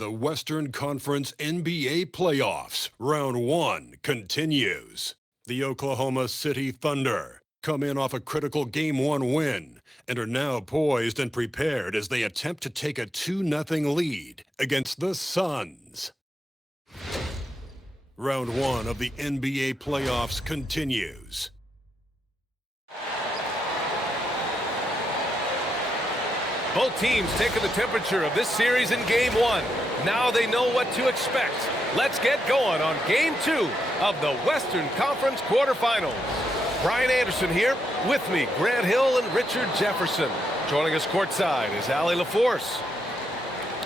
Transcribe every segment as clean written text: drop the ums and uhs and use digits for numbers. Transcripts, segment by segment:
The Western Conference NBA Playoffs, Round 1, continues. The Oklahoma City Thunder come in off a critical Game 1 win and are now poised and prepared as they attempt to take a 2-0 lead against the Suns. Round 1 of the NBA Playoffs continues. Both teams taking the temperature of this series in Game 1. Now they know what to expect. Let's get going on Game 2 of the Western Conference quarterfinals. Brian Anderson here, with me, Grant Hill and Richard Jefferson. Joining us courtside is Allie LaForce.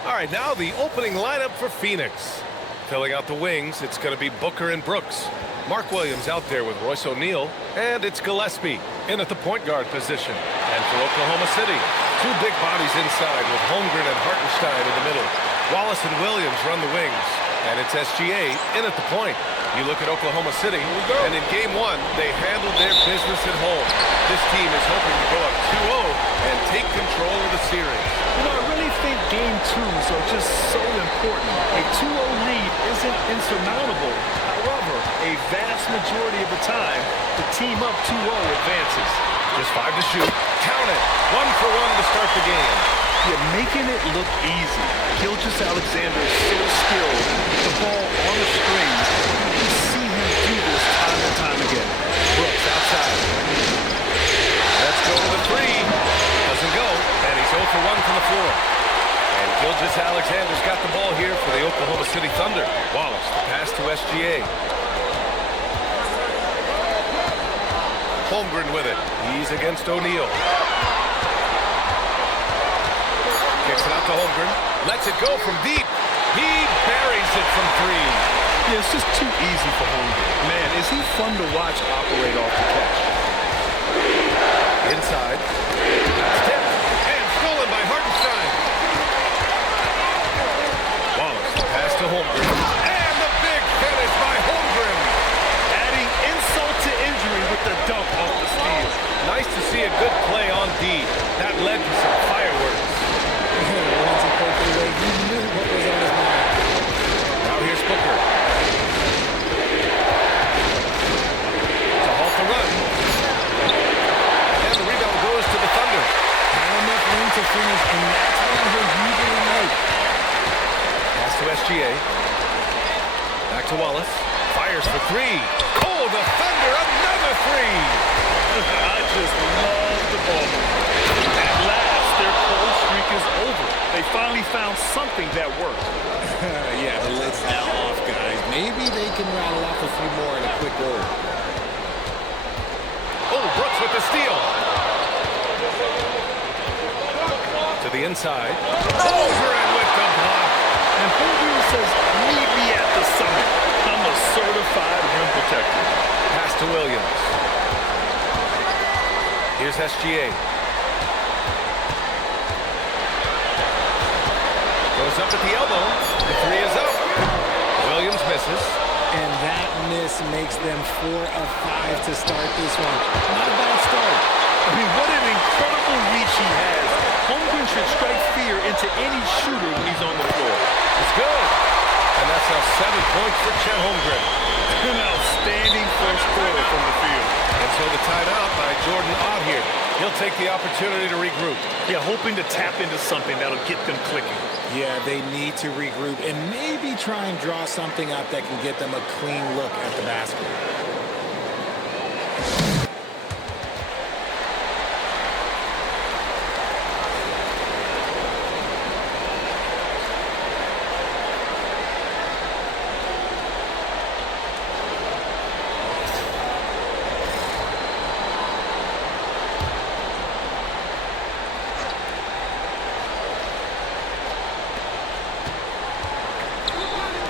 All right, now the opening lineup for Phoenix. Filling out the wings, it's going to be Booker and Brooks. Mark Williams out there with Royce O'Neal, and it's Gillespie in at the point guard position. And for Oklahoma City, two big bodies inside with Holmgren and Hartenstein in the middle. Wallace and Williams run the wings, and it's SGA in at the point. You look at Oklahoma City, and in Game 1, they handled their business at home. This team is hoping to go up 2-0 and take control of the series. You know, I really think Game 2s are just so important. A 2-0 lead isn't insurmountable. However, a vast majority of the time, the team up 2-0 advances. Just 5 to shoot. Count it. 1 for 1 to start the game. You're making it look easy. Gilgeous-Alexander is so skilled. The ball on the strings. You see him do this time and time again. Brooks outside. Let's go to the three. Doesn't go. And he's 0 for 1 from the floor. And Gilgeous-Alexander's got the ball here for the Oklahoma City Thunder. Wallace, the pass to SGA. Holmgren with it. He's against O'Neal. Kicks it out to Holmgren. Lets it go from deep. He buries it from 3. Yeah, it's just too easy for Holmgren. Man, is he fun to watch operate off the catch. Inside. Step. And stolen by Hartenstein. Wallace, the pass to Holmgren. And the big finish by Holmgren. Adding insult to injury with the dunk off the steal. Nice to see a good play on D. That led to some fireworks. Once he poked it away, he knew what was on his mind. Now here's Booker. To halt the run. And the rebound goes to the Thunder. Not enough room to finish, and that's when he'll usually make. Pass to SGA. Back to Wallace. Fires for 3. Oh, the Thunder, another 3. I just love the ball. At last, their cold streak is over. They finally found something that worked. Yeah, the lid's now off, guys. Maybe they can rattle off a few more in a quick order. Oh, Brooks with the steal. To the inside. Holmgren with the block. And Holmgren says, meet me at the summit. I'm a certified rim protector. Pass to Williams. Here's SGA. Goes up at the elbow. The 3 is up. Williams misses. And that miss makes them 4 of 5 to start this one. Not a bad start. I mean, what an incredible reach he has. Holmgren should strike fear into any shooter when he's on the floor. It's good. And that's now 7 points for Chet Holmgren. An outstanding first quarter from the field. And so the timeout by Jordan Ott here. He'll take the opportunity to regroup. Yeah, hoping to tap into something that'll get them clicking. Yeah, they need to regroup and maybe try and draw something up that can get them a clean look at the basket.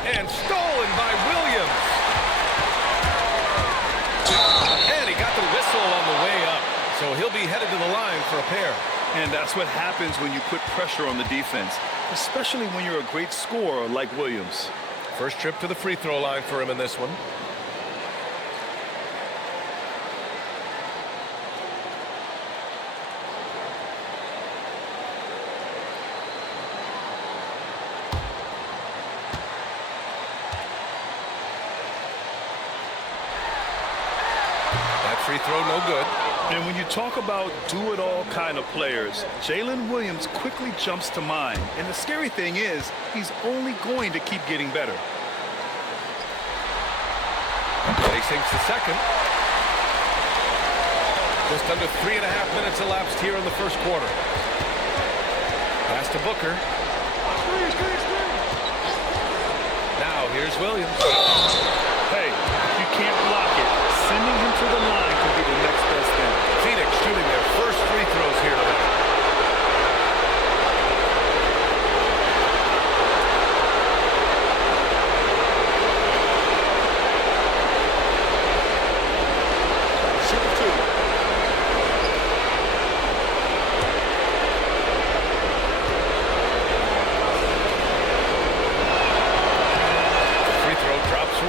And stolen by Williams. And he got the whistle on the way up. So he'll be headed to the line for a pair. And that's what happens when you put pressure on the defense, especially when you're a great scorer like Williams. First trip to the free throw line for him in this one. free throw, no good. And when you talk about do-it-all kind of players, Jalen Williams quickly jumps to mind. And the scary thing is, he's only going to keep getting better. He sinks the second. Just under 3.5 minutes elapsed here in the first quarter. Pass to Booker. Now here's Williams. Hey, if you can't block it, sending him to the line could be the next best thing. Phoenix shooting their first free throws here tonight.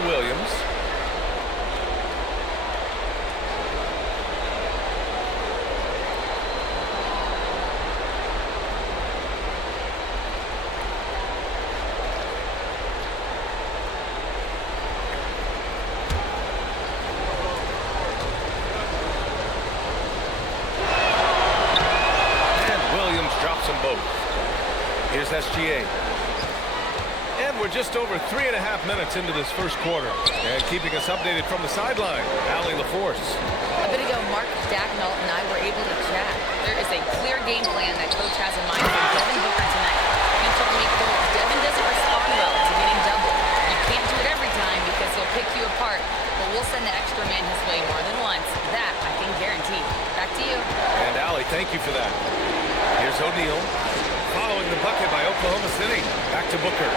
Williams. And Williams drops them both. Here's SGA. And we're just over 3.5 minutes into this first quarter. And keeping us updated from the sideline, Allie LaForce. A bit ago, Mark Dacknall and I were able to chat. There is a clear game plan that Coach has in mind for Devin Booker tonight. He told me, quote, Devin doesn't respond well to getting doubled. You can't do it every time because he'll pick you apart, but we'll send the extra man his way more than once. That I can guarantee. Back to you. And Allie, thank you for that. Here's O'Neal. Following the bucket by Oklahoma City. Back to Booker.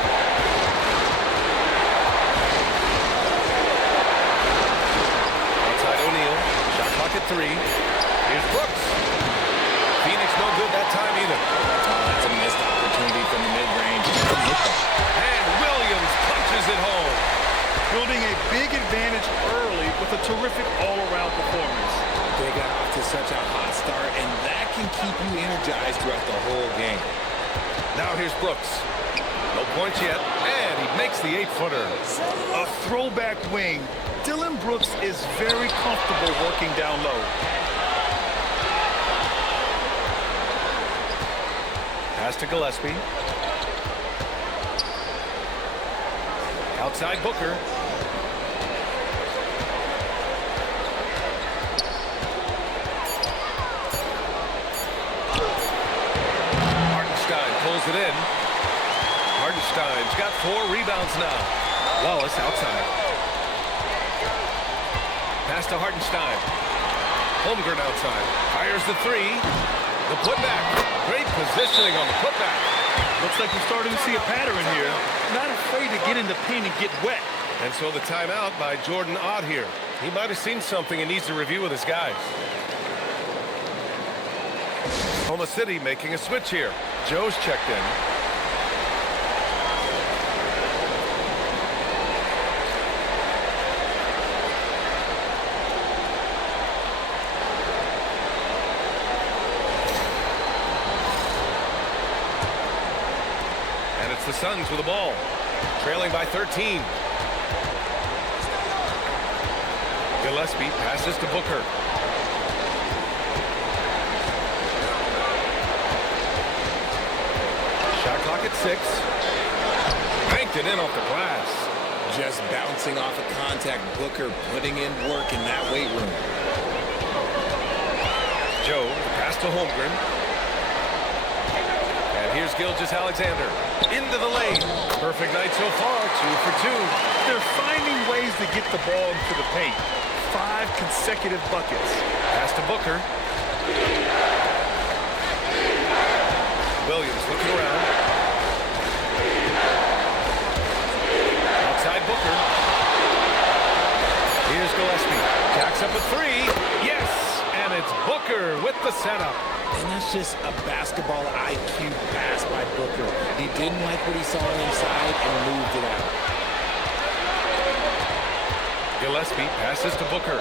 Outside O'Neal. Shot clock at 3. Here's Brooks. Phoenix no good that time either. That's a missed opportunity from the mid-range. And Williams punches it home. Building a big advantage early with a terrific all-around performance. They got off to such a hot start, and that can keep you energized throughout the whole game. Now here's Brooks. No points yet, and he makes the 8-footer. A throwback wing. Dillon Brooks is very comfortable working down low. Pass to Gillespie. Outside Booker. Pulls it in. Hartenstein's got 4 rebounds now. Wallace outside. Pass to Hartenstein. Holmgren outside. Fires the 3. The putback. Great positioning on the putback. Looks like we're starting to see a pattern here. Not afraid to get in the paint and get wet. And so the timeout by Jordan Ott here. He might have seen something and needs to review with his guys. Oklahoma City making a switch here. Joe's checked in. And it's the Suns with the ball. Trailing by 13. Gillespie passes to Booker. Shot clock at 6. Banked it in off the glass. Just bouncing off of contact. Booker putting in work in that weight room. Joe, pass to Holmgren. And here's Gilgeous-Alexander. Into the lane. Perfect night so far. 2 for 2. They're finding ways to get the ball into the paint. 5 consecutive buckets. Pass to Booker. Williams looking around. Outside Booker. Here's Gillespie. Jacks up a 3. Yes! And it's Booker with the setup. And that's just a basketball IQ pass by Booker. He didn't like what he saw inside and moved it out. Gillespie passes to Booker.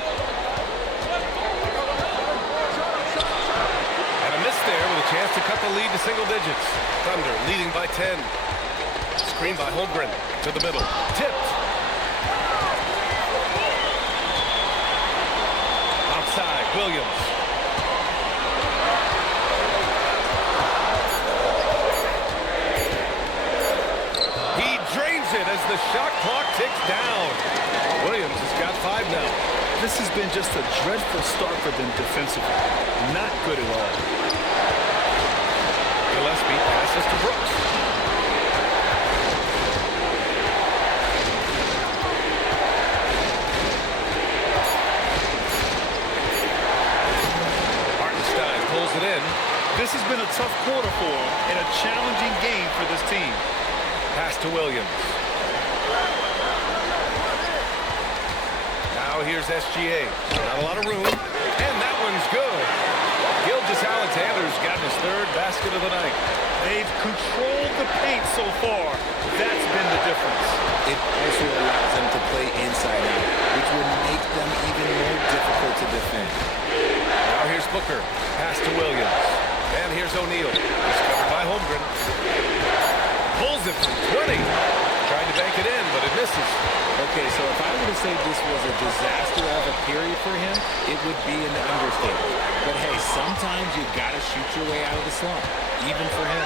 And a miss there with a chance to cut the lead to single digits. Thunder leading by 10. Screen by Holmgren to the middle. Tipped. Williams. He drains it as the shot clock ticks down. Williams has got 5 now. This has been just a dreadful start for them defensively. Not good at all. Gilgeous passes to Brooks. Hartenstein pulls it in. This has been a tough quarter for them and a challenging game for this team. Pass to Williams. Now here's SGA. Not a lot of room. And that one's good. Gilgeous-Alexander's gotten his 3rd basket of the night. They've controlled the paint so far. That's been the difference. It also allows them to play inside out, which would make them even more difficult to defend. Now here's Booker. Pass to Williams. And here's O'Neal. He's covered by Holmgren. Pulls it from 20. Trying to bank it in, but it misses. Okay, so if I were to say this was a disaster of a period for him, it would be an understatement. But hey, sometimes you gotta shoot your way out of the slump, even for him.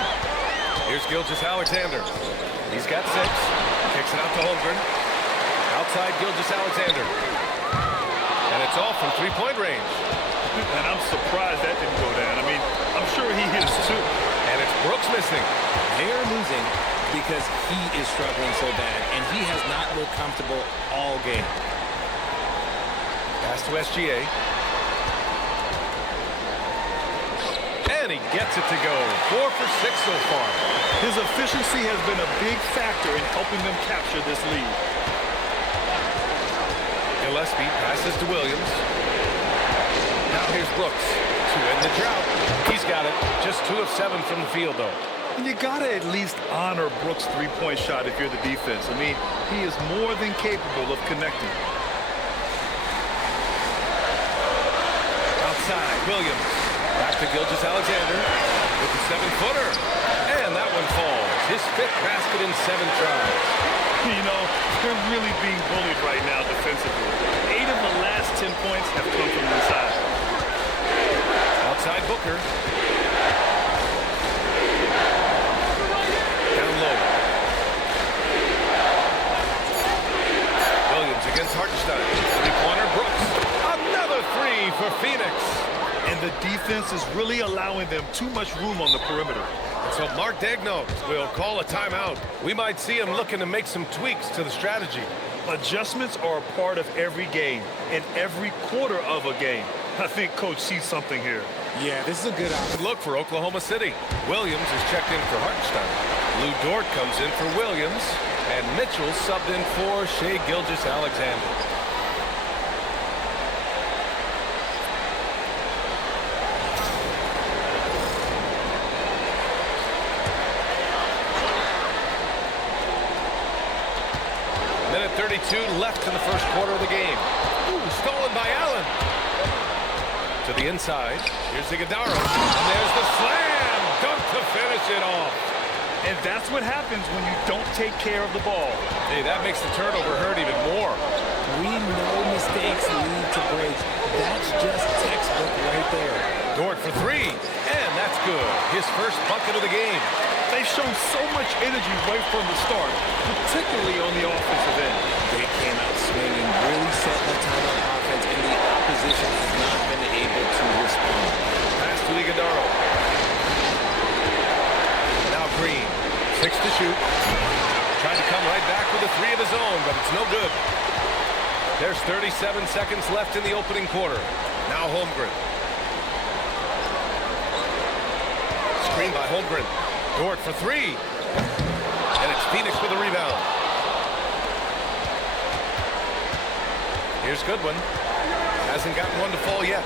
Here's Gilgeous-Alexander. He's got 6. Kicks it out to Holmgren. Outside Gilgeous-Alexander. And it's off from 3-point range. And I'm surprised that didn't go down. I mean, I'm sure he is too. And it's Brooks missing. They're losing because he is struggling so bad, and he has not looked comfortable all game. Pass to SGA. And he gets it to go. 4 for 6 so far. His efficiency has been a big factor in helping them capture this lead. Gillespie passes to Williams. Now here's Brooks to end the drought. He's got it. Just 2 of 7 from the field, though. And you got to at least honor Brooks' 3-point shot if you're the defense. I mean, he is more than capable of connecting. Outside, Williams. Back to Gilgeous-Alexander with the 7-footer. And that one falls. His 5th basket in 7 tries. You know, they're really being bullied right now defensively. 8 of the last 10 points have come from inside. Outside Booker. Down low. Williams against Hartenstein. 3-pointer Brooks. Another 3 for Phoenix. And the defense is really allowing them too much room on the perimeter. So Mark Daigneault will call a timeout. We might see him looking to make some tweaks to the strategy. Adjustments are a part of every game and every quarter of a game. I think Coach sees something here. Yeah, this is a good option. Look for Oklahoma City. Williams is checked in for Hartenstein. Lou Dort comes in for Williams. And Mitchell subbed in for Shai Gilgeous-Alexander. Minute 32 left in the first quarter of the game. Ooh, stolen by Allen. To the inside. Here's Iguodala. And there's the slam. Dunk to finish it off. And that's what happens when you don't take care of the ball. Hey, that makes the turnover hurt even more. We know mistakes lead to breaks. That's just textbook right there. Dort for 3. And that's good. His first bucket of the game. They've shown so much energy right from the start, particularly on the offensive end. They came out swinging, really setting the tone on offense, and the opposition has not been able to respond. Pass to Iguodala. Now Green. 6 to shoot. Trying to come right back with a 3 of his own, but it's no good. There's 37 seconds left in the opening quarter. Now Holmgren. Screen by Holmgren. Dort for 3. And it's Phoenix with a rebound. Here's Goodwin. Hasn't gotten one to fall yet.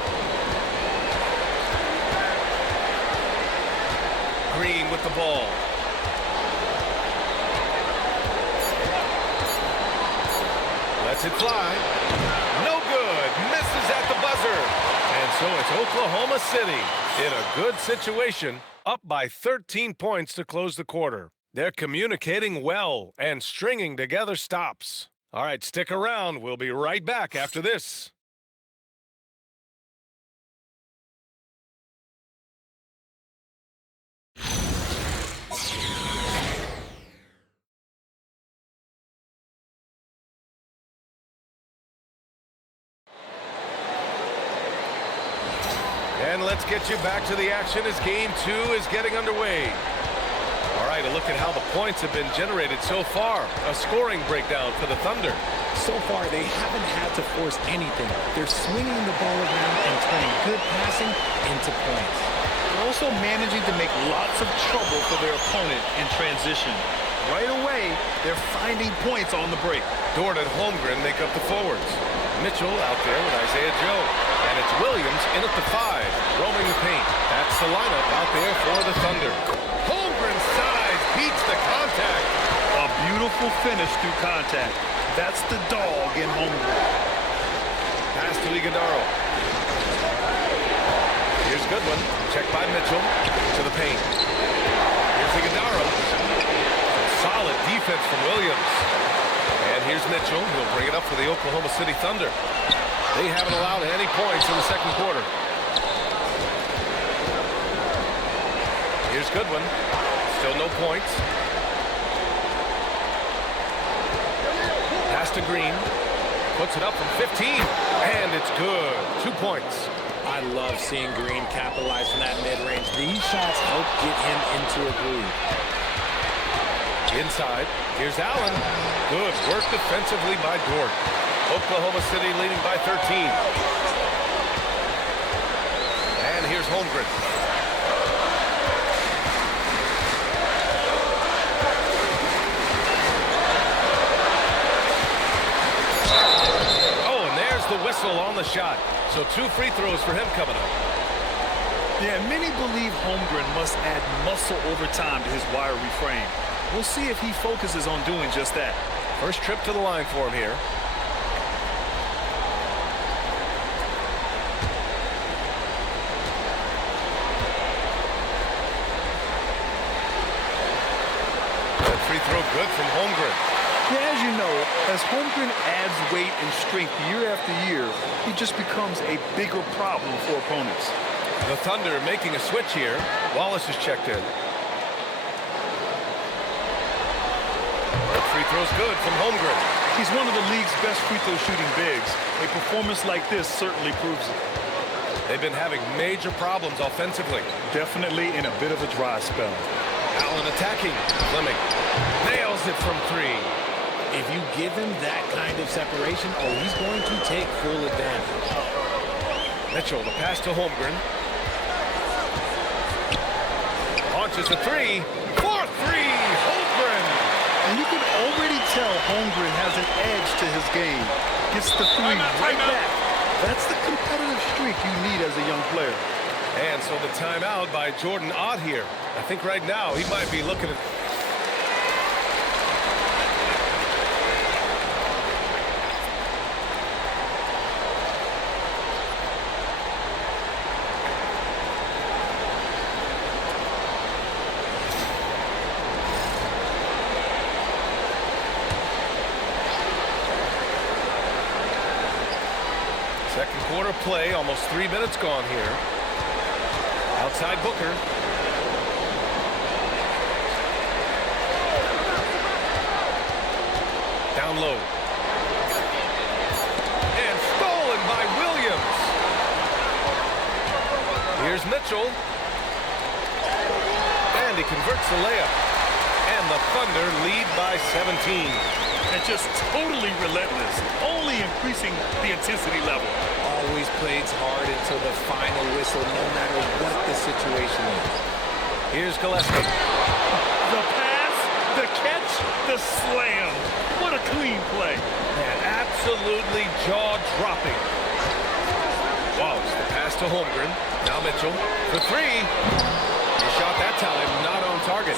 Green with the ball. Lets it fly. No good. Misses at the buzzer. And so it's Oklahoma City in a good situation, up by 13 points to close the quarter. They're communicating well and stringing together stops. All right, stick around. We'll be right back after this. And let's get you back to the action as Game 2 is getting underway. All right, a look at how the points have been generated so far. A scoring breakdown for the Thunder. So far, they haven't had to force anything. They're swinging the ball around and turning good passing into points. They're also managing to make lots of trouble for their opponent in transition. Right away, they're finding points on the break. Dort and Holmgren make up the forwards. Mitchell out there with Isaiah Joe. And it's Williams in at the 5, roaming the paint. That's the lineup out there for the Thunder. Holmgren's size beats the contact. A beautiful finish through contact. That's the dog in Holmgren. Pass to Iguodala. Here's Goodwin. Check by Mitchell to the paint. Here's Iguodala. Solid defense from Williams. And here's Mitchell. He'll bring it up for the Oklahoma City Thunder. They haven't allowed any points in the second quarter. Here's Goodwin. Still no points. Pass to Green. Puts it up from 15. And it's good. 2 points. I love seeing Green capitalize from that mid-range. These shots help get him into a groove. Inside, here's Allen. Good work defensively by Dort. Oklahoma City leading by 13. And here's Holmgren. Oh, and there's the whistle on the shot. So 2 free throws for him coming up. Yeah, many believe Holmgren must add muscle over time to his wiry frame. We'll see if he focuses on doing just that. First trip to the line for him here. That free throw good from Holmgren. Yeah, as you know, as Holmgren adds weight and strength year after year, he just becomes a bigger problem for opponents. The Thunder making a switch here. Wallace is checked in. Free throw's good from Holmgren. He's one of the league's best free throw shooting bigs. A performance like this certainly proves it. They've been having major problems offensively. Definitely in a bit of a dry spell. Allen attacking. Fleming nails it from 3. If you give him that kind of separation, he's going to take full advantage. Mitchell, the pass to Holmgren. Launches a 3. 4-3. Holmgren. And you can already tell Holmgren has an edge to his game. Gets the 3 right back. That's the competitive streak you need as a young player. And so the timeout by Jordan Ott here. I think right now he might be looking at... Second quarter play, almost 3 minutes gone here. Outside Booker. Down low. And stolen by Williams. Here's Mitchell. And he converts the layup. And the Thunder lead by 17. And just totally relentless, only increasing the intensity level. Always plays hard until the final whistle, no matter what the situation is. Here's Gillespie. The pass, the catch, the slam. What a clean play. Man, absolutely jaw-dropping. Wallace, the pass to Holmgren. Now Mitchell for 3. The shot that time not on target.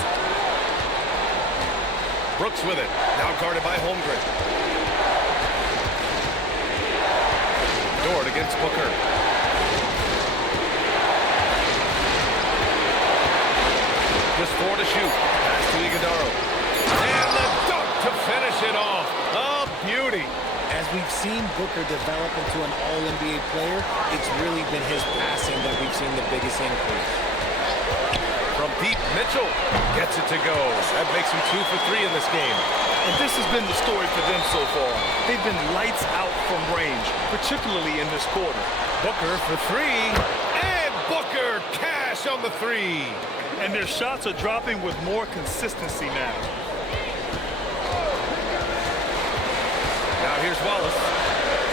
Brooks with it. Now guarded by Holmgren. Dort against Booker. Just 4 to shoot. Pass to Iguodala. And the dunk to finish it off. A beauty. As we've seen Booker develop into an all-NBA player, it's really been his passing that we've seen the biggest increase. From deep, Mitchell gets it to go. That makes him 2 for 3 in this game. And this has been the story for them so far. They've been lights out from range, particularly in this quarter. Booker for 3. And Booker, cash on the three. And their shots are dropping with more consistency now. Now here's Wallace.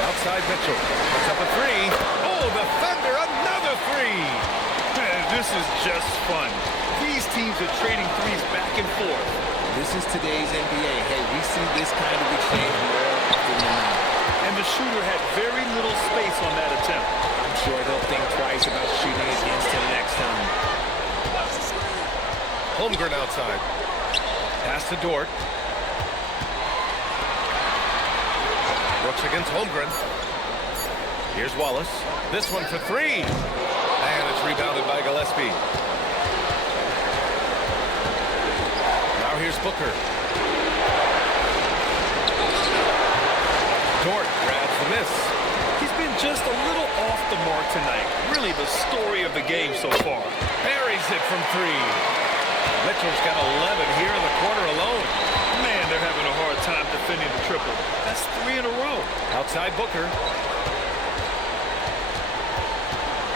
Outside Mitchell. Puts up a three. Oh, the Thunder, another three. Man, this is just fun. These teams are trading threes back and forth. This is today's NBA. Hey, we see this kind of exchange more often than not. And the shooter had very little space on that attempt. I'm sure they'll think twice about shooting against him next time. Holmgren outside. Pass to Dort. Brooks against Holmgren. Here's Wallace. This one for three. And it's rebounded by Gillespie. Now here's Booker. Dort grabs the miss. He's been just a little off the mark tonight. Really the story of the game so far. Buries it from three. Mitchell's got 11 here in the corner alone. Man, they're having a hard time defending the triple. That's 3 in a row. Outside Booker.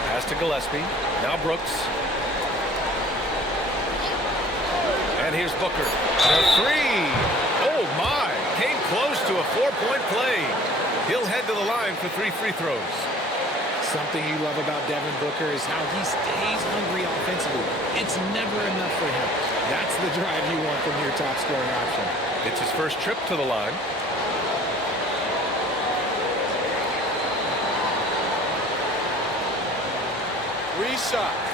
Pass to Gillespie. Now Brooks. And here's Booker. The three. Oh, my. Came close to a 4-point play. He'll head to the line for 3 free throws. Something you love about Devin Booker is how he stays hungry offensively. It's never enough for him. That's the drive you want from your top scoring option. It's his first trip to the line. Three shots.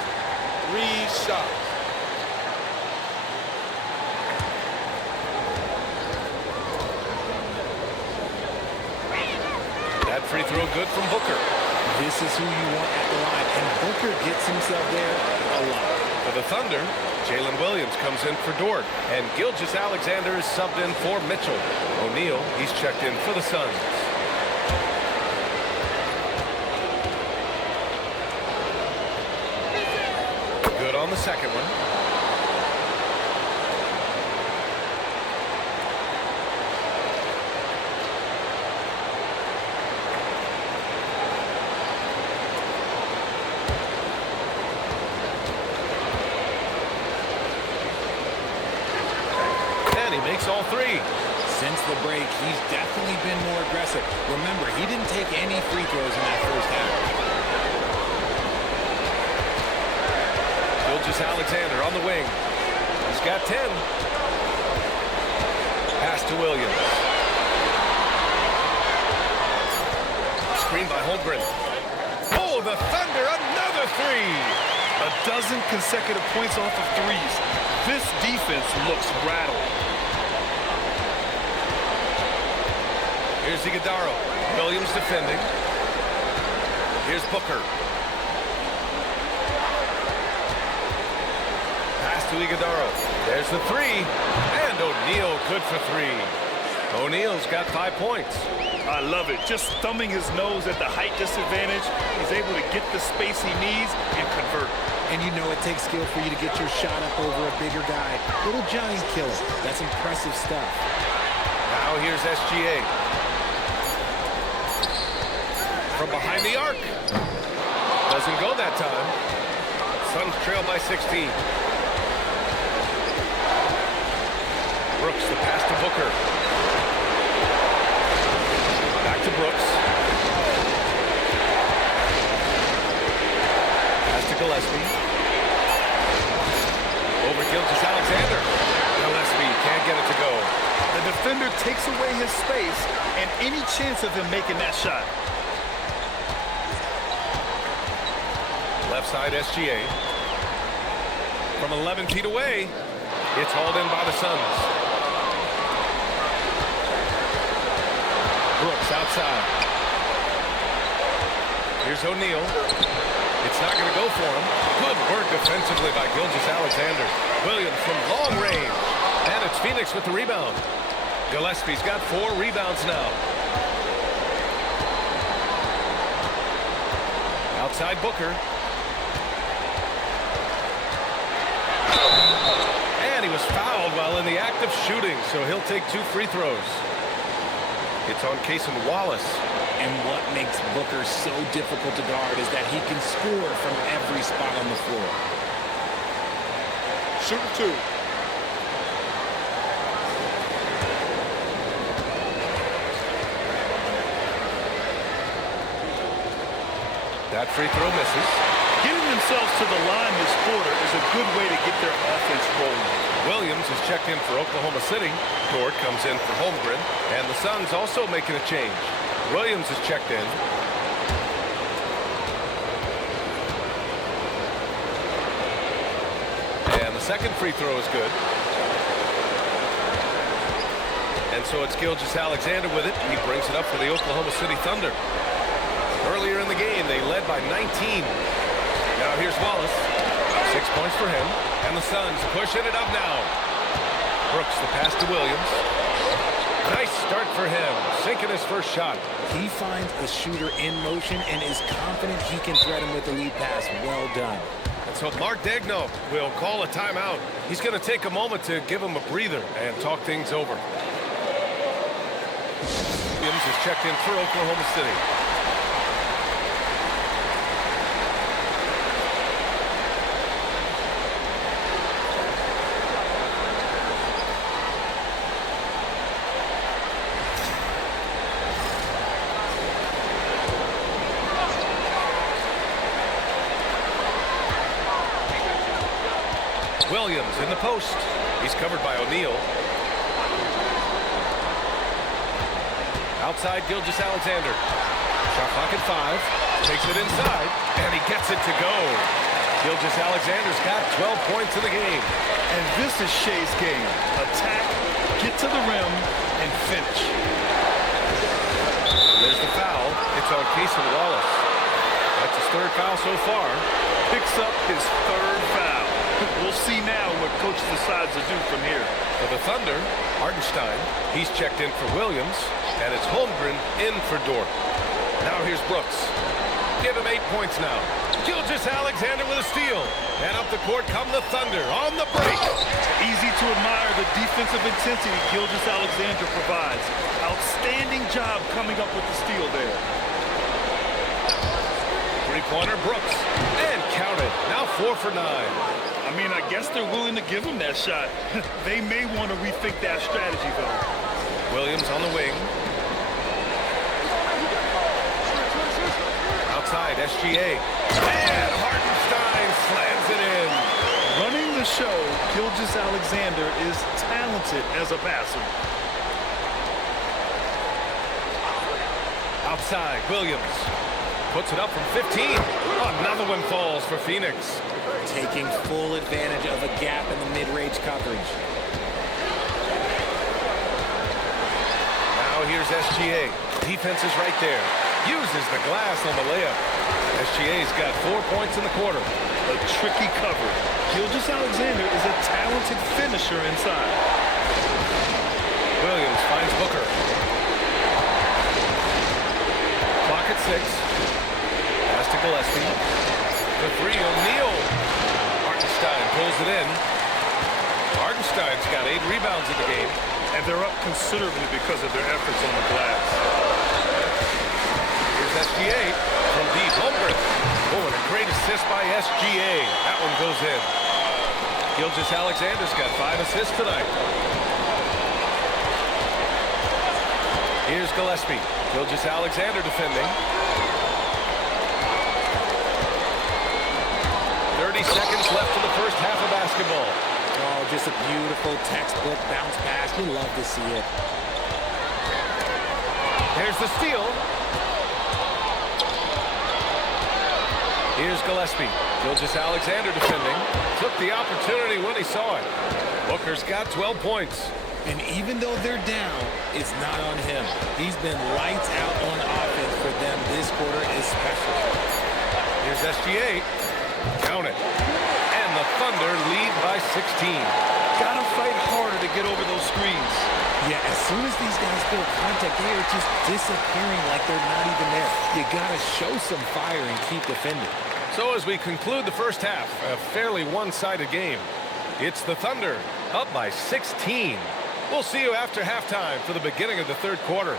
That free throw good from Booker. This is who you want at the line, and Booker gets himself there a lot. For the Thunder, Jalen Williams comes in for Dort, and Gilgeous-Alexander is subbed in for Mitchell. O'Neal, he's checked in for the Suns. Good on the second one. Makes all 3. Since the break, he's definitely been more aggressive. Remember, he didn't take any free throws in that first half. Gilgeous-Alexander on the wing. He's got 10. Pass to Williams. Screen by Holmgren. Oh, the Thunder, another 3. A dozen consecutive points off of threes. This defense looks rattled. Here's Iguodala. Williams defending. Here's Booker. Pass to Iguodala. There's the 3. And O'Neal good for 3. O'Neal's got 5 points. I love it. Just thumbing his nose at the height disadvantage. He's able to get the space he needs and convert. And you know it takes skill for you to get your shot up over a bigger guy. Little giant killer. That's impressive stuff. Now here's SGA. From behind the arc. Doesn't go that time. Suns trail by 16. Brooks, the pass to Booker. Back to Brooks. Pass to Gillespie. Over Gilgeous-Alexander. Gillespie can't get it to go. The defender takes away his space and any chance of him making that shot. Left side SGA. From 11 feet away, it's hauled in by the Suns. Brooks outside. Here's O'Neal. It's not going to go for him. Good work defensively by Gilgeous-Alexander. Williams from long range. And it's Phoenix with the rebound. Gillespie's got 4 rebounds now. Outside Booker. And he was fouled while in the act of shooting, so he'll take 2 free throws. It's on Cason Wallace. And what makes Booker so difficult to guard is that he can score from every spot on the floor. Shooting two. That free throw misses. Getting themselves to the line this quarter is a good way to get their offense rolling. Williams is checked in for Oklahoma City. Dort comes in for Holmgren. And the Suns also making a change. Williams is checked in. And the second free throw is good. And so it's Gilgeous-Alexander with it. He brings it up for the Oklahoma City Thunder. Earlier in the game, they led by 19. Now here's Wallace. 6 points for him. And the Suns pushing it up now. Brooks, the pass to Williams. Nice start for him. Sinking his first shot. He finds a shooter in motion and is confident he can thread him with the lead pass. Well done. And so Mark Daigneault will call a timeout. He's going to take a moment to give him a breather and talk things over. Williams is checked in for Oklahoma City. Williams in the post. He's covered by O'Neal. Outside Gilgeous-Alexander. Shot clock at 5. Takes it inside. And he gets it to go. Gilgeous-Alexander's got 12 points in the game. And this is Shai's game. Attack, get to the rim, and finish. There's the foul. It's on Cason Wallace. That's his third foul so far. Picks up his third foul. We'll see now what coach decides to do from here. For the Thunder, Hartenstein, he's checked in for Williams, and it's Holmgren in for Dort. Now here's Brooks. Give him 8 points now. Gilgeous-Alexander with a steal. And up the court come the Thunder on the break. Easy to admire the defensive intensity Gilgeous-Alexander provides. Outstanding job coming up with the steal there. Three-pointer Brooks. And count it. Now 4 for 9. I mean, I guess they're willing to give him that shot. They may want to rethink that strategy, though. Williams on the wing. Outside, SGA. And Hartenstein slams it in. Running the show, Gilgeous-Alexander is talented as a passer. Outside, Williams. Puts it up from 15. Another one falls for Phoenix. Taking full advantage of a gap in the mid-range coverage. Now here's SGA. Defense is right there. Uses the glass on the layup. SGA's got 4 points in the quarter. A tricky cover. Gilgeous-Alexander is a talented finisher inside. Williams finds Booker. Clock at 6. Pass to Gillespie. For 3, O'Neal. Hartenstein pulls it in. Hartenstein's got 8 rebounds in the game. And they're up considerably because of their efforts on the glass. Here's SGA from deep. Holmgren. Oh, and a great assist by SGA. That one goes in. Gilgeous-Alexander's got 5 assists tonight. Here's Gillespie. Gilgeous-Alexander defending. 30 seconds left in the first half of basketball. Oh, just a beautiful textbook bounce pass. We love to see it. Here's the steal. Here's Gillespie. Gilgeous-Alexander defending. Took the opportunity when he saw it. Booker's got 12 points. And even though they're down, it's not on him. He's been lights out on offense for them this quarter especially. Here's SGA. Count it. And the Thunder lead by 16. Gotta fight harder to get over those screens. Yeah, as soon as these guys feel contact, they are just disappearing like they're not even there. You gotta show some fire and keep defending. So as we conclude the first half, a fairly one-sided game. It's the Thunder up by 16. We'll see you after halftime for the beginning of the third quarter.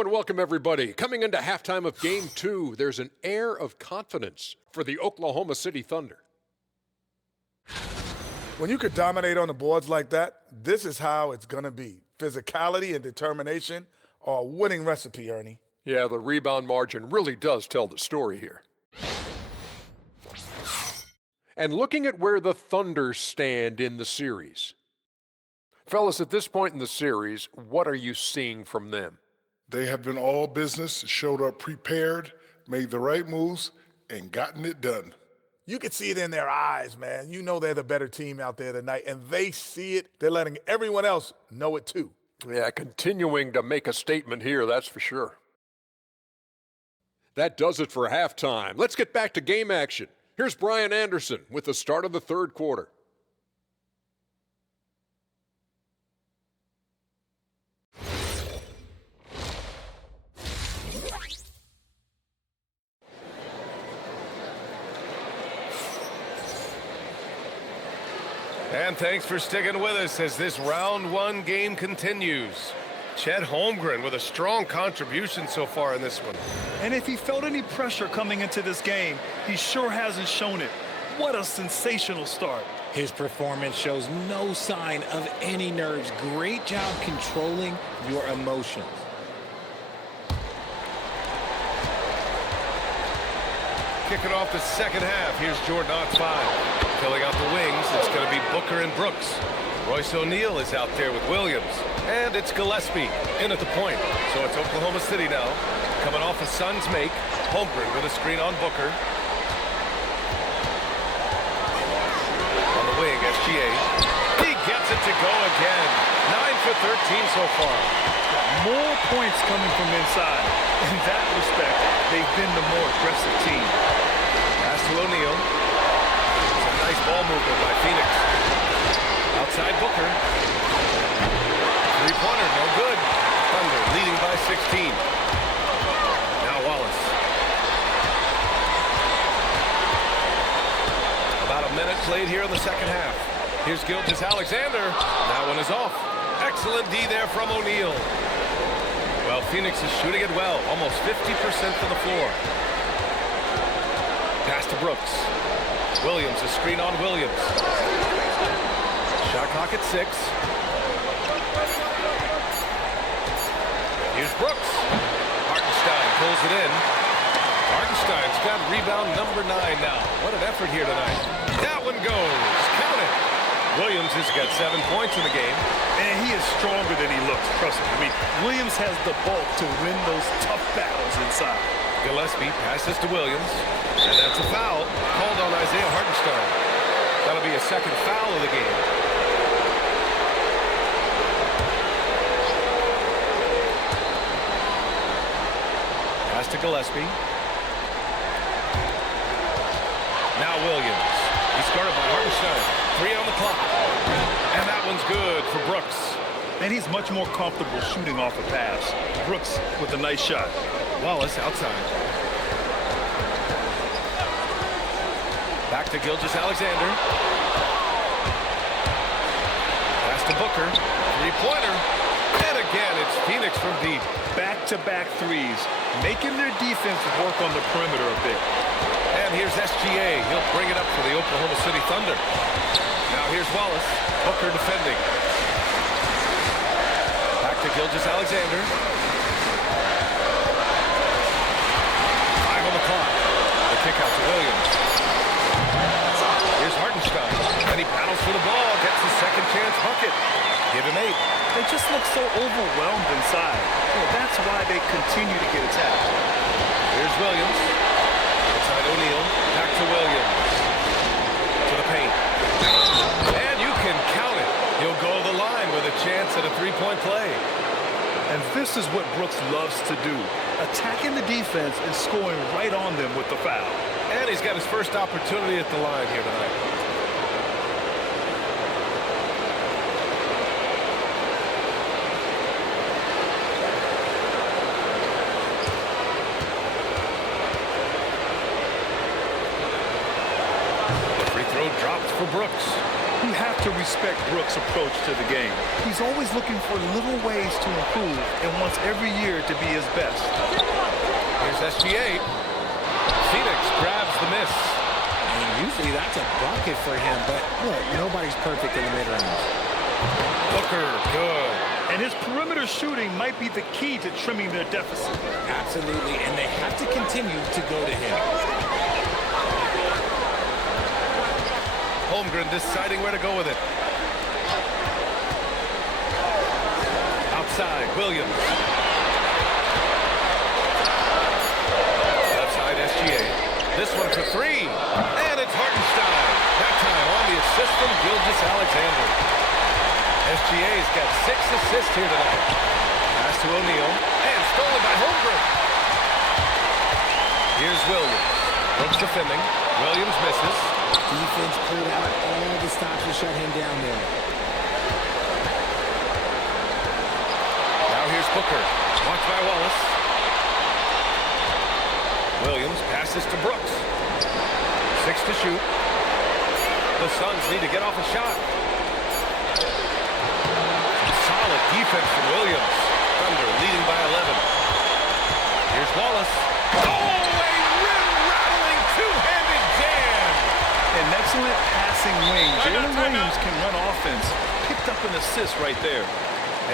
Hello and welcome, everybody. Coming into halftime of Game 2, there's an air of confidence for the Oklahoma City Thunder. When you could dominate on the boards like that, this is how it's going to be. Physicality and determination are a winning recipe, Ernie. Yeah, the rebound margin really does tell the story here. And looking at where the Thunder stand in the series. Fellas, at this point in the series, what are you seeing from them? They have been all business, showed up prepared, made the right moves, and gotten it done. You can see it in their eyes, man. You know they're the better team out there tonight, and they see it. They're letting everyone else know it too. Yeah, continuing to make a statement here, that's for sure. That does it for halftime. Let's get back to game action. Here's Brian Anderson with the start of the third quarter. And thanks for sticking with us as this round one game continues. Chet Holmgren with a strong contribution so far in this one. And if he felt any pressure coming into this game, he sure hasn't shown it. What a sensational start. His performance shows no sign of any nerves. Great job controlling your emotions. Kicking off the second half. Here's Jordan on 5. Filling out the wings, it's going to be Booker and Brooks. Royce O'Neal is out there with Williams. And it's Gillespie in at the point. So it's Oklahoma City now. Coming off a Suns make. Holmgren with a screen on Booker. On the wing, SGA. He gets it to go again. 9 for 13 so far. More points coming from inside. In that respect, they've been the more aggressive team. Pass to O'Neal. Nice ball movement by Phoenix. Outside Booker. Three-pointer, no good. Thunder leading by 16. Now Wallace. About a minute played here in the second half. Here's Gilgeous-Alexander. That one is off. Excellent D there from O'Neal. Well, Phoenix is shooting it well. Almost 50% to the floor. Pass to Brooks. Williams, a screen on Williams. Shot clock at 6. Here's Brooks. Hartenstein pulls it in. Hartenstein's got rebound number 9 now. What an effort here tonight. That one goes. Count it. Williams has got 7 points in the game. And he is stronger than he looks, trust me. I mean, Williams has the bulk to win those tough battles inside. Gillespie passes to Williams. And that's a foul called on Isaiah Hartenstein. That'll be a second foul of the game. Pass to Gillespie. Now Williams. He's guarded by Hartenstein. 3 on the clock. And that one's good for Brooks. And he's much more comfortable shooting off a pass. Brooks with a nice shot. Wallace outside. Back to Gilgeous-Alexander. Pass to Booker. Three-pointer. And again, it's Phoenix from deep. Back-to-back threes, making their defense work on the perimeter a bit. And here's SGA. He'll bring it up for the Oklahoma City Thunder. Now here's Wallace. Booker defending. Back to Gilgeous-Alexander. 5 on the clock. The kick out to Williams. Here's Hartenstein. And he paddles for the ball. Gets his second chance bucket. Give him 8. They just look so overwhelmed inside. Well, that's why they continue to get attacked. Here's Williams. Outside O'Neal. Back to Williams. To the paint. And you can count it. He'll go to the line with a chance at a three-point play. And this is what Brooks loves to do. Attacking the defense and scoring right on them with the foul. And he's got his first opportunity at the line here tonight. The free throw dropped for Brooks. You have to respect Brooks' approach to the game. He's always looking for little ways to improve and wants every year to be his best. Here's SGA. Phoenix grabs the miss. And usually that's a bucket for him, but look, nobody's perfect in the mid-range. Booker, good. And his perimeter shooting might be the key to trimming their deficit. Absolutely, and they have to continue to go to him. Holmgren deciding where to go with it. Outside, Williams. Left side, SGA. This one for three. And it's Hartenstein. That time on the assist from Gilgeous-Alexander. SGA's got 6 assists here tonight. Pass to O'Neal. And stolen by Holmgren. Here's Williams. Brooks defending. Williams misses. Defense pulled out all the stops to shut him down there. Now here's Booker. Watched by Wallace. Williams passes to Brooks. 6 to shoot. The Suns need to get off a shot. Solid defense from Williams. Thunder leading by 11. Here's Wallace. Oh, a rim-rattling two-handed jam. An excellent passing wing. Jalen Williams can run offense. Picked up an assist right there.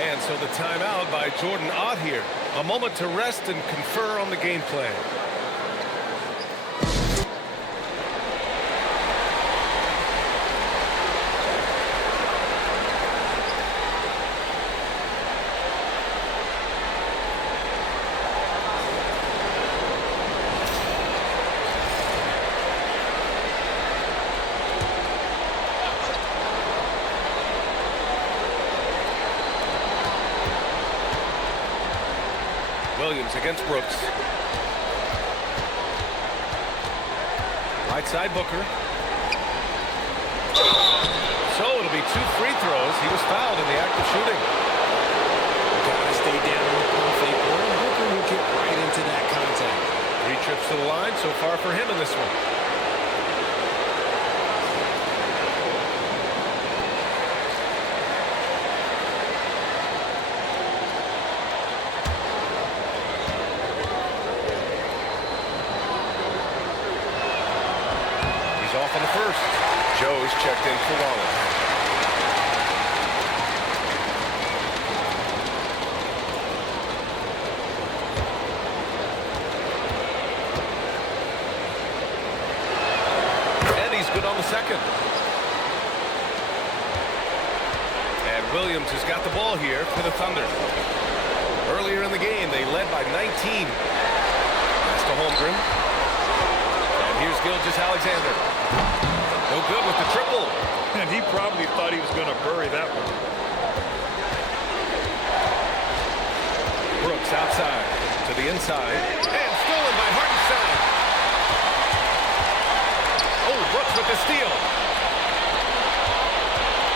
And so the timeout by Jordan Ott here. A moment to rest and confer on the game plan. Williams against Brooks. Right side, Booker. So it'll be 2 free throws. He was fouled in the act of shooting. Gotta stay down on the pump fake. Booker will get right into that contact. 3 trips to the line so far for him in this one. Off on the first. Joe's checked in for Wallace. And he's good on the second. And Williams has got the ball here for the Thunder. Earlier in the game, they led by 19. That's to Holmgren. Here's Gilgeous-Alexander. No good with the triple. And he probably thought he was going to bury that one. Brooks outside to the inside. And stolen by Hartenstein. Oh, Brooks with the steal.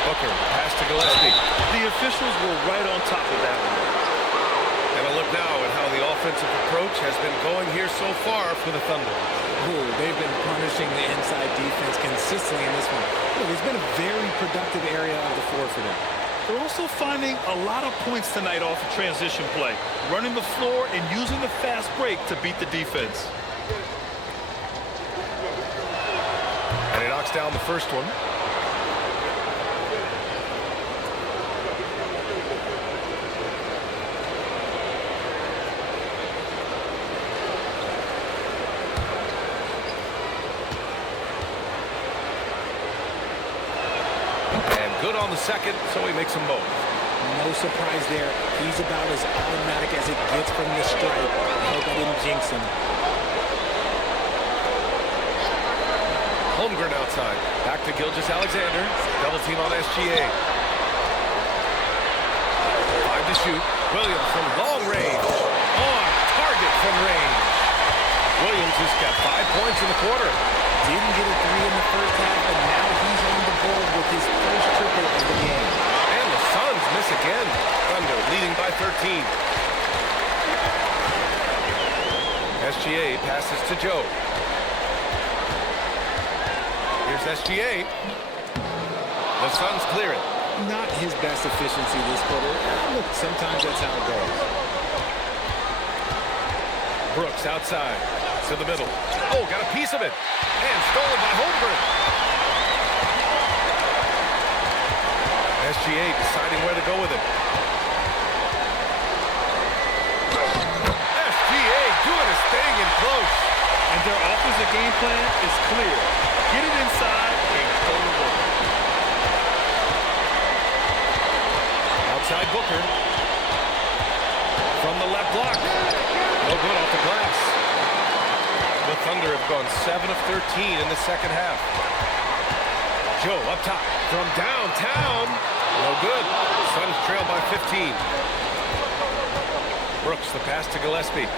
Booker, pass to Gillespie. The officials were right on top of that one. And a look now at how the offensive approach has been going here so far for the Thunder. Ooh, they've been punishing the inside defense consistently in this one. Look, it's been a very productive area of the floor for them. They're also finding a lot of points tonight off of transition play, running the floor and using the fast break to beat the defense. And he knocks down the first one. Good on the second, so he makes them both. No surprise there. He's about as automatic as it gets from the stripe. I hope I didn't jinx him. Holmgren outside. Back to Gilgeous-Alexander. Double team on SGA. 5 to shoot. Williams from long range. On target from range. Williams has got 5 points in the quarter. Didn't get a 3 in the first half, but now he's on the board with his first triple of the game. And the Suns miss again. Thunder leading by 13. SGA passes to Joe. Here's SGA. The The Suns clear it. Not his best efficiency this quarter. Look, sometimes that's how it goes. Brooks outside to the middle. Oh, got a piece of it. And stolen by Holmgren. SGA deciding where to go with it. SGA doing his thing in close. And their offensive game plan is clear. Get it inside and go to work. Outside Booker. From the left block. No good off the glass. The Thunder have gone 7 of 13 in the second half. Joe up top from downtown. No good. Suns trail by 15. Brooks, the pass to Gillespie.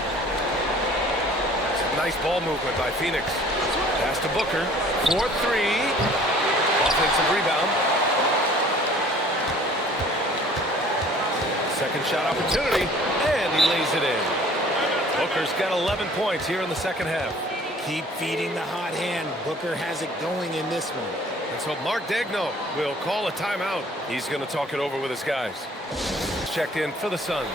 Nice ball movement by Phoenix. Pass to Booker. 4-3. Offensive rebound. Second shot opportunity. And he lays it in. Booker's got 11 points here in the second half. Keep feeding the hot hand. Booker has it going in this one. And so Mark Daigneault will call a timeout. He's going to talk it over with his guys. Checked in for the Suns.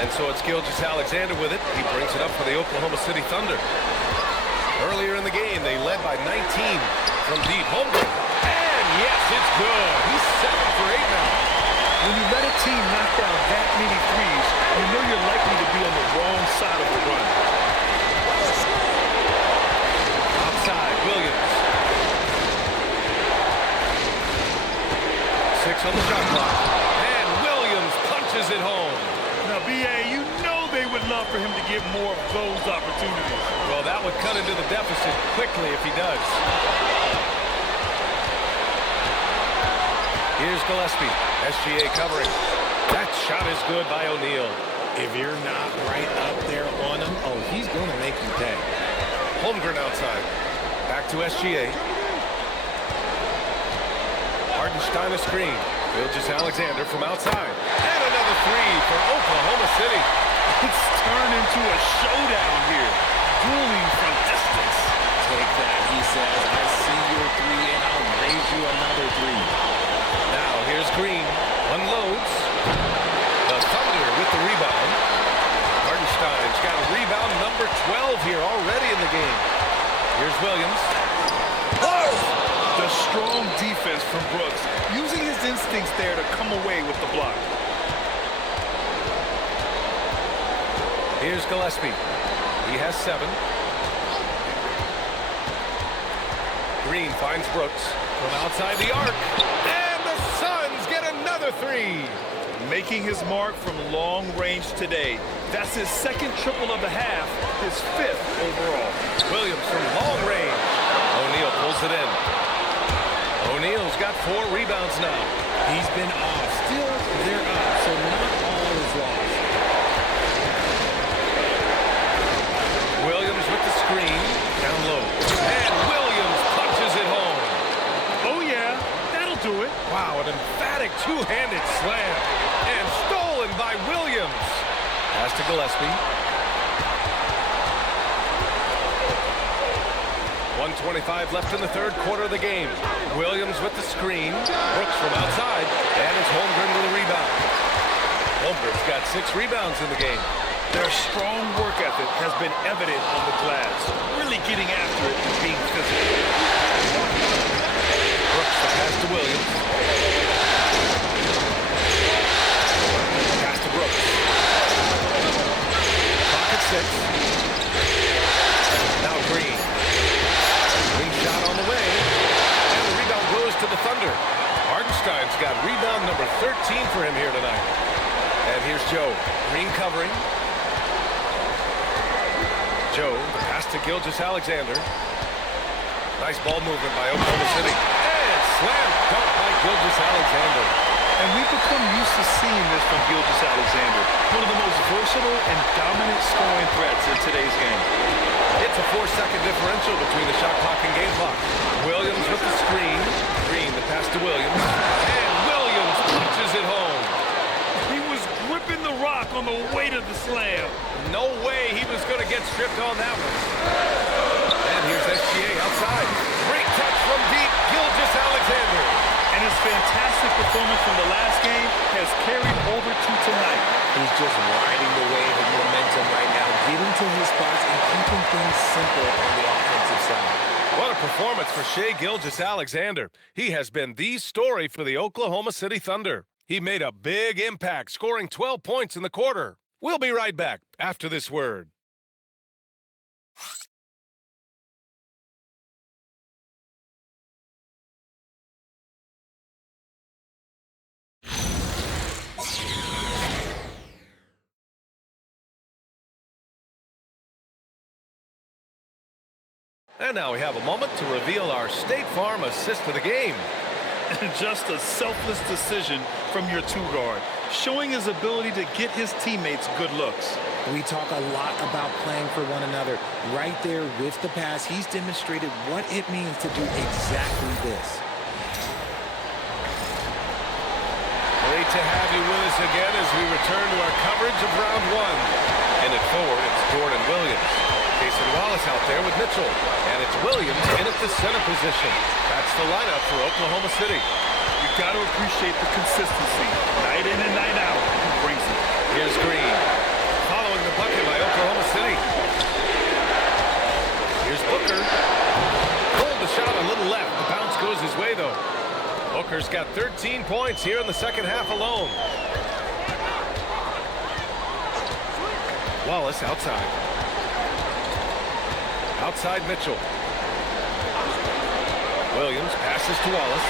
And so it's Gilgeous-Alexander with it. He brings it up for the Oklahoma City Thunder. Earlier in the game, they led by 19 from deep. Holmgren. And yes, it's good. He's 7 for 8 now. When you let a team knock down that many threes, you know you're likely to be on the wrong side of the run. Outside, Williams. 6 on the shot clock. And Williams punches it home. Now, B.A., you know they would love for him to get more of those opportunities. Well, that would cut into the deficit quickly if he does. Here's Gillespie. SGA covering. That shot is good by O'Neal. If you're not right up there on him, oh, he's going to make you pay. Holmgren outside. Back to SGA. Hardenstein a screen. Gilgeous-Alexander from outside. And another three for Oklahoma City. It's turned into a showdown here. Dueling from distance. Take that, he says. I see your three, and I'll raise you another three. Now here's Green. Unloads. The Thunder with the rebound. Hardenstein's got a rebound number 12 here already in the game. Here's Williams. The strong defense from Brooks, using his instincts there to come away with the block. Here's Gillespie. He has 7. Green finds Brooks from outside the arc. And the Suns get another 3. Making his mark from long range today. That's his second triple of the half, his 5th overall. Williams from long range. O'Neal pulls it in. O'Neal's got 4 rebounds now. He's been off. Still, they're up, so not all is lost. Williams with the screen. Down low. And Williams punches it home. Oh, yeah. That'll do it. Wow, an emphatic two-handed slam. And stolen by Williams. Pass to Gillespie. 1:25 left in the third quarter of the game. Williams with the screen. Brooks from outside. And it's Holmgren with a rebound. Holmgren's got 6 rebounds in the game. Their strong work ethic has been evident on the glass. Really getting after it and being physical. Brooks the pass to Williams. Pass to Brooks. Clock at 6. Now Green. Green shot on the way. And the rebound goes to the Thunder. Hardenstein's got rebound number 13 for him here tonight. And here's Joe. Green covering. Joe, the pass to Gilgeous-Alexander. Nice ball movement by Oklahoma City. And slam dunk by Gilgeous-Alexander. And we've become used to seeing this from Gilgeous-Alexander. One of the most versatile and dominant scoring threats in today's game. It It's a 4-second differential between the shot clock and game clock. Williams with the screen. Green, the pass to Williams. And Williams punches it home. He was gripping the rock on the weight of the slam. No way he was going to get stripped on that one. And here's SGA outside. Great touch from deep, Gilgeous-Alexander. And his fantastic performance from the last game has carried over to tonight. He's just riding the wave of momentum right now, getting to his spots and keeping things simple on the offensive side. What a performance for Shai Gilgeous-Alexander. He has been the story for the Oklahoma City Thunder. He made a big impact, scoring 12 points in the quarter. We'll be right back after this word. And now we have a moment to reveal our State Farm assist of the game. Just a selfless decision from your two-guard, showing his ability to get his teammates good looks. We talk a lot about playing for one another. Right there with the pass, he's demonstrated what it means to do exactly this. Great to have you with us again as we return to our coverage of round one. In it forward, it's Jordan Williams. Jason Wallace out there with Mitchell. And it's Williams in at the center position. That's the lineup for Oklahoma City. You've got to appreciate the consistency. Night in and night out, he brings it. Here's Green. Following the bucket by Oklahoma City. Here's Booker. Pulled the shot a little left. The bounce goes his way, though. Booker's got 13 points here in the second half alone. Wallace outside. Outside Mitchell. Williams passes to Wallace.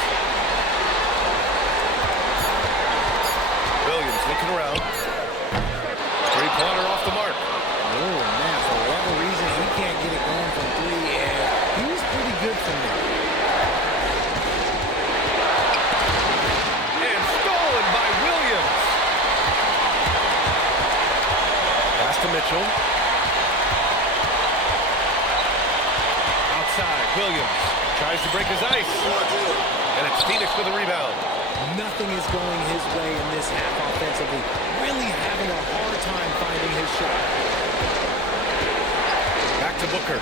Williams looking around. Three-pointer off the mark. Oh, man, for whatever reason, he can't get it going from three, and he was pretty good from there. And stolen by Williams. Pass to Mitchell. Outside, Williams tries to break his ice. And it's Phoenix with a rebound. Nothing is going his way in this half offensively. Really having a hard time finding his shot. Back to Booker.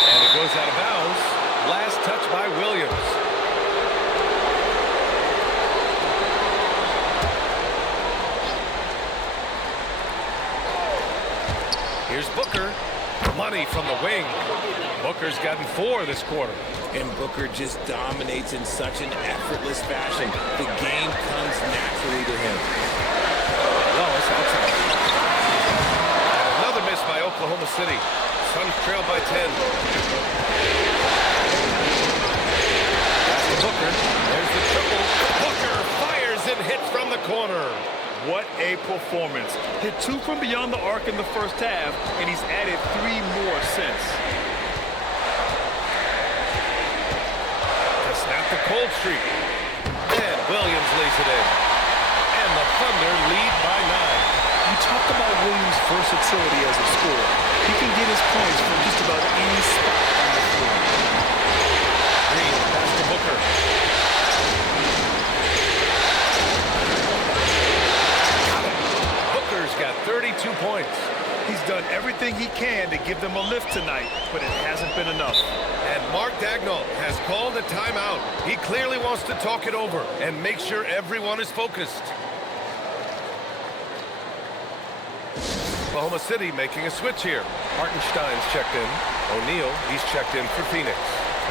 And it goes out of bounds. Last touch by Williams. Here's Booker. Money from the wing. Booker's gotten 4 this quarter. And Booker just dominates in such an effortless fashion. The game comes naturally to him. Wallace outside. And another miss by Oklahoma City. Suns trail by 10. Pass to Booker. There's the triple. Booker fires and hits from the corner. What a performance. Hit 2 from beyond the arc in the first half, and he's added 3 more since. To snap the cold streak. And Williams lays it in. And the Thunder lead by 9. You talk about Williams' versatility as a scorer. He can get his points from just about any spot on the floor. Green, pass to Booker. Booker's got 32 points. He's done everything he can to give them a lift tonight, but it hasn't been enough. And Mark Daigneault has called a timeout. He clearly wants to talk it over and make sure everyone is focused. Oklahoma City making a switch here. Hartenstein's checked in. O'Neal, he's checked in for Phoenix.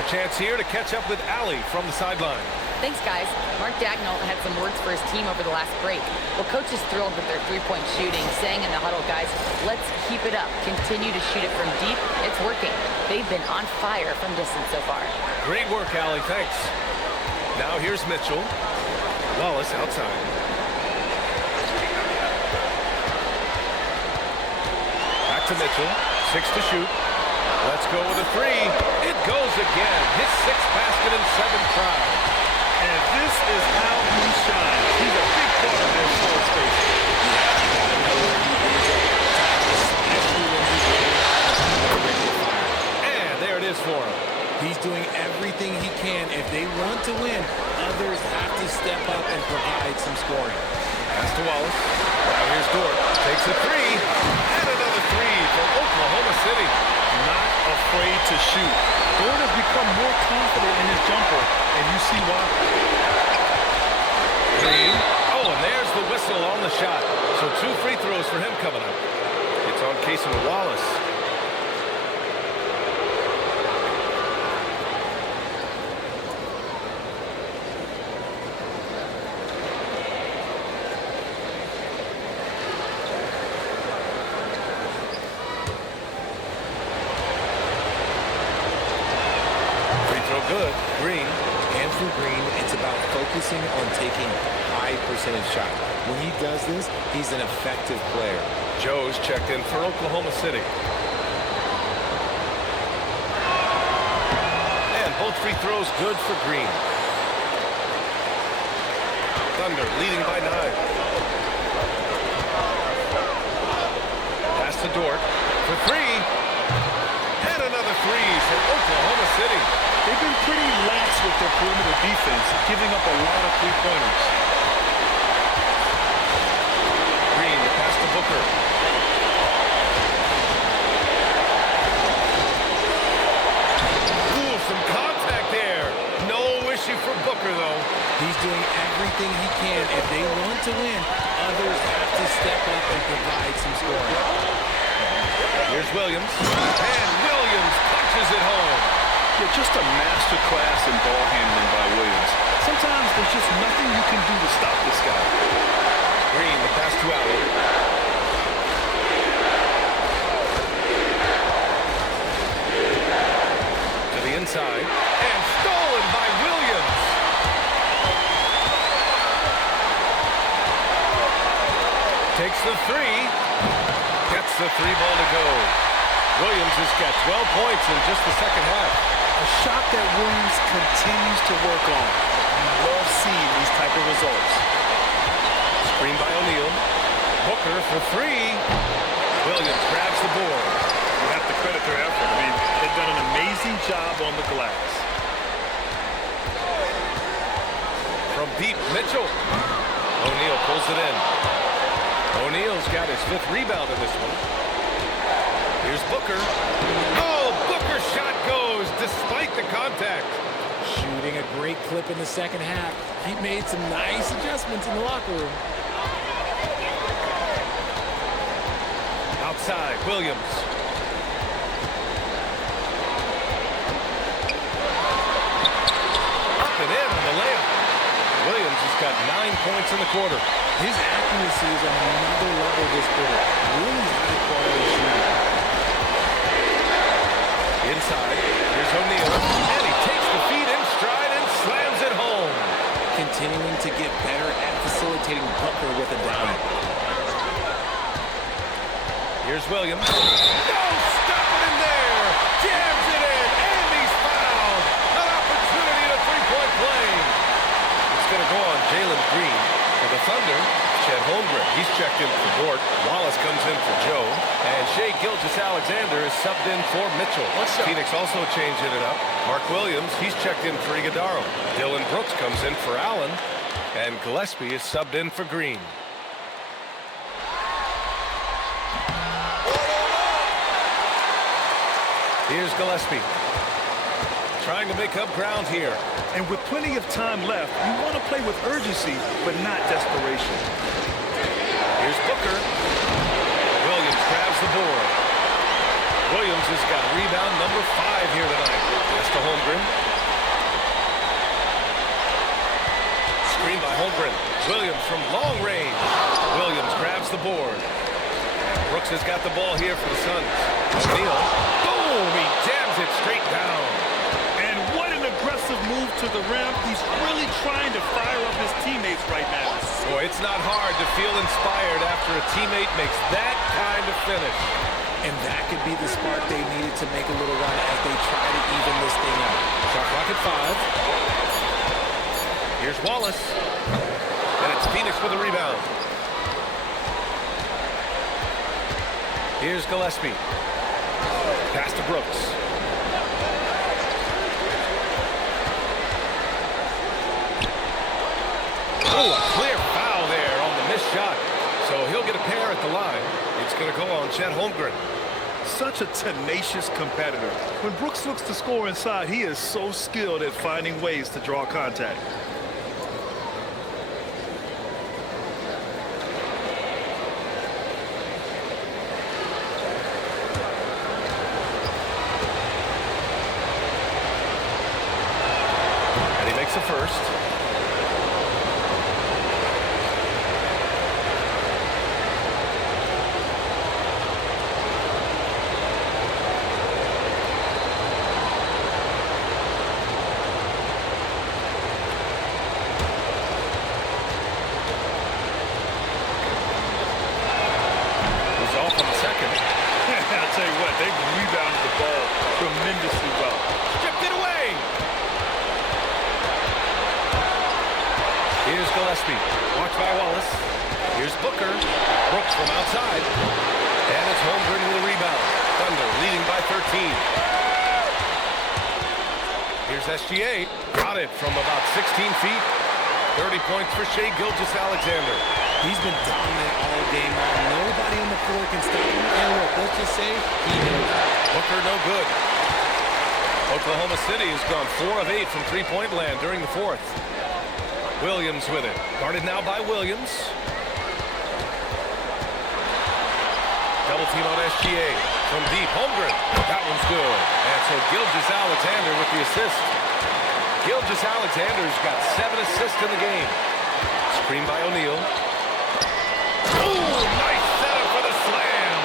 A chance here to catch up with Allie from the sideline. Thanks, guys. Mark Daigneault had some words for his team over the last break. Well, coach is thrilled with their three-point shooting, saying in the huddle, guys, let's keep it up. Continue to shoot it from deep. It's working. They've been on fire from distance so far. Great work, Allie. Thanks. Now here's Mitchell. Wallace outside. Back to Mitchell. 6 to shoot. Let's go with a 3. It goes again. His 6th basket in 7 tries. And this is how he shines. He's a big part of their floor space. And there it is for him. He's doing everything he can. If they want to win, others have to step up and provide some scoring. Pass to Wallace. Now here's Dort. Takes a three. And another three from Oklahoma City. Not afraid to shoot. Dort has become more confident in his jumper, and you see why. Green. Oh, and there's the whistle on the shot. So 2 free throws for him coming up. It's on Casey Wallace. Good. Green. And for Green, it's about focusing on taking high percentage shots. When he does this, he's an effective player. Joe's checked in for Oklahoma City. And both free throws good for Green. Thunder leading by 9. Pass to Dort for 3. And another 3 for Oklahoma City. They've been pretty lax with their perimeter defense, giving up a lot of three-pointers. Green, the pass to Booker. Ooh, some contact there. No issue for Booker, though. He's doing everything he can. If they want to win, others have to step up and provide some scoring. Here's Williams. And Williams punches it home. Yeah, just a master class in ball handling by Williams. Sometimes there's just nothing you can do to stop this guy. Green, the pass to Allen. To the inside. And stolen by Williams. Takes the 3. Gets the 3-ball to go. Williams has got 12 points in just the second half. A shot that Williams continues to work on. You love seeing these type of results. Screen by O'Neal. Booker for 3. Williams grabs the board. You have to credit their effort. I mean, they've done an amazing job on the glass. From deep, Mitchell. O'Neal pulls it in. O'Neal's got his 5th rebound in this one. Here's Booker. Oh, Booker's shot goes despite the contact. Shooting a great clip in the second half. He made some nice adjustments in the locker room. Outside, Williams. Up and in on the layup. Williams has got 9 points in the quarter. His accuracy is on another level this quarter. Really high quality shooting. Inside, here's O'Neal, and he takes the feed in stride and slams it home. Continuing to get better at facilitating Booker with a dime. Here's Williams. No, stop it in there. Jams it in, and he's fouled. An opportunity to 3-point play. It's going to go on Jalen Green for the Thunder. Chet Holmgren, he's checked in for Dort. Wallace comes in for Joe. And Shai Gilgeous-Alexander is subbed in for Mitchell. Phoenix also changing it up. Mark Williams, he's checked in for Iguodaro. Dylan Brooks comes in for Allen. And Gillespie is subbed in for Green. Here's Gillespie. Trying to make up ground here. And with plenty of time left, you want to play with urgency, but not desperation. Here's Booker. Williams grabs the board. Williams has got rebound number 5 here tonight. Pass to Holmgren. Screen by Holmgren. Williams from long range. Williams grabs the board. And Brooks has got the ball here for the Suns. O'Neal. Boom! He jams it straight down. And what an aggressive move to the rim. He's really trying to fire up his teammates right now. Boy, it's not hard to feel inspired after a teammate makes that kind of finish. And that could be the spark they needed to make a little run as they try to even this thing out. Shot clock at 5. Here's Wallace. And it's Phoenix with a rebound. Here's Gillespie. Pass to Brooks. Oh, a clear foul there on the missed shot. So he'll get a pair at the line. It's going to go on Chet Holmgren. Such a tenacious competitor. When Brooks looks to score inside, he is so skilled at finding ways to draw contact. And he makes the first. I'll tell you what, they rebounded the ball tremendously well. Stripped it away. Here's Gillespie. Watched by Wallace. Here's Booker. Brooks from outside. And it's Holmgren with a rebound. Thunder leading by 13. Here's SGA. Got it from about 16 feet. 30 points for Shai Gilgeous-Alexander. He's been dominant all game long. Nobody on the floor can stop him. And look, let's just say he knows it. Booker no good. Oklahoma City has gone 4 of 8 from three-point land during the fourth. Williams with it. Guarded now by Williams. Double team on SGA. From deep, Holmgren. That one's good. And so Gilgeous-Alexander with the assist. Gilgeous-Alexander's got 7 assists in the game. Screen by O'Neal. Oh, nice setup for the slam.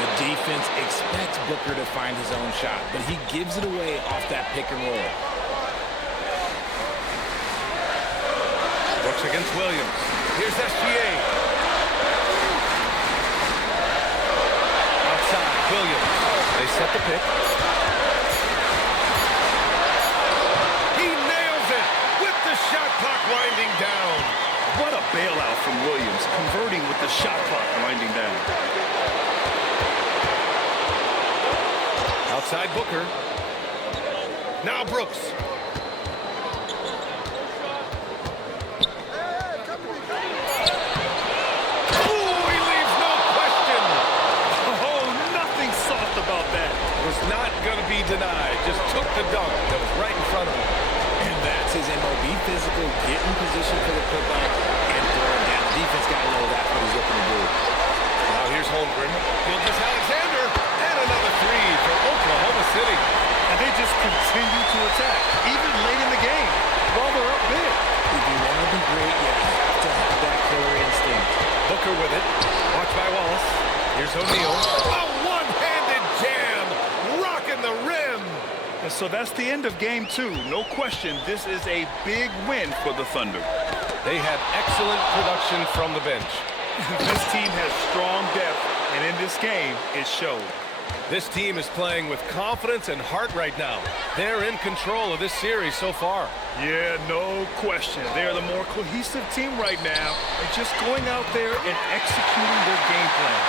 The defense expects Booker to find his own shot, but he gives it away off that pick and roll. Brooks against Williams. Here's SGA. Outside, Williams. They set the pick. He nails it with the shot clock winding down. What a bailout from Williams, converting with the shot clock winding down. Outside Booker. Now Brooks. Oh, he leaves no question. Oh, nothing soft about that. Was not going to be denied. Just took the dunk that was right in front of him. And that's his MOB physical, get in position for the putback and throw it down. Defense got to know that's what he's looking to do. Now here's Holmgren. Gilgeous-Alexander. And another three for Oklahoma City. And they just continue to attack, even late in the game, while they're up big. If you want to be great, you have to have that killer instinct. Booker with it. Watched by Wallace. Here's O'Neal. A one-handed jam. Rocking the rim. And so that's the end of game 2. No question, this is a big win for the Thunder. They had excellent production from the bench. This team has strong depth, and in this game, it showed. This team is playing with confidence and heart right now. They're in control of this series so far. Yeah, no question. They're the more cohesive team right now, and just going out there and executing their game plan.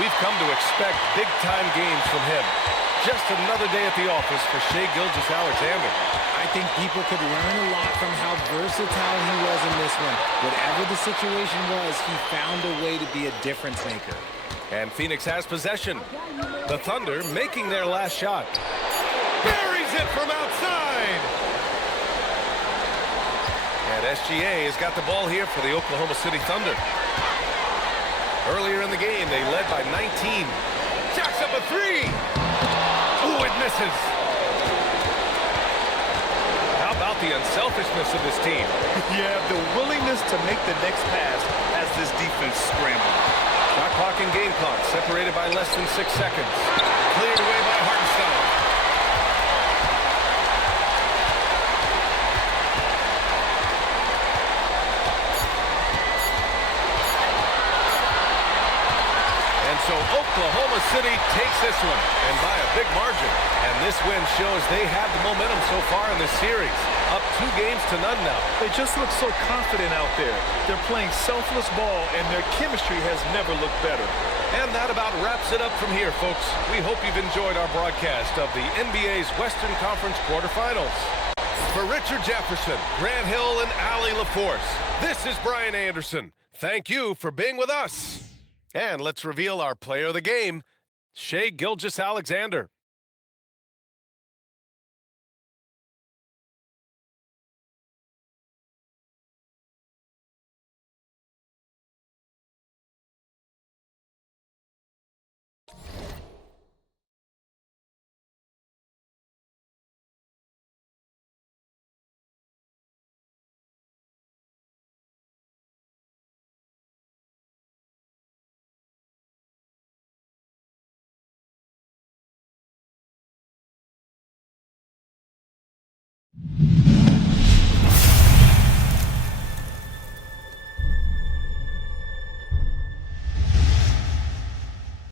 We've come to expect big-time games from him. Just another day at the office for Shai Gilgeous-Alexander. I think people could learn a lot from how versatile he was in this one. Whatever the situation was, he found a way to be a difference maker. And Phoenix has possession. The Thunder making their last shot. Buries it from outside. And SGA has got the ball here for the Oklahoma City Thunder. Earlier in the game, they led by 19. Jacks up a three. Ooh, it misses. How about the unselfishness of this team? Yeah, the willingness to make the next pass as this defense scrambles. Shot clock and game clock separated by less than 6 seconds. Cleared away by Hartenstein. And so Oklahoma City takes this one, and by a big margin. And this win shows they have the momentum so far in this series. Up 2-0 now. They just look so confident out there. They're playing selfless ball, and their chemistry has never looked better. And that about wraps it up from here, folks. We hope you've enjoyed our broadcast of the NBA's Western Conference quarterfinals. For Richard Jefferson, Grant Hill, and Allie LaForce, this is Brian Anderson. Thank you for being with us. And let's reveal our player of the game, Shai Gilgeous-Alexander.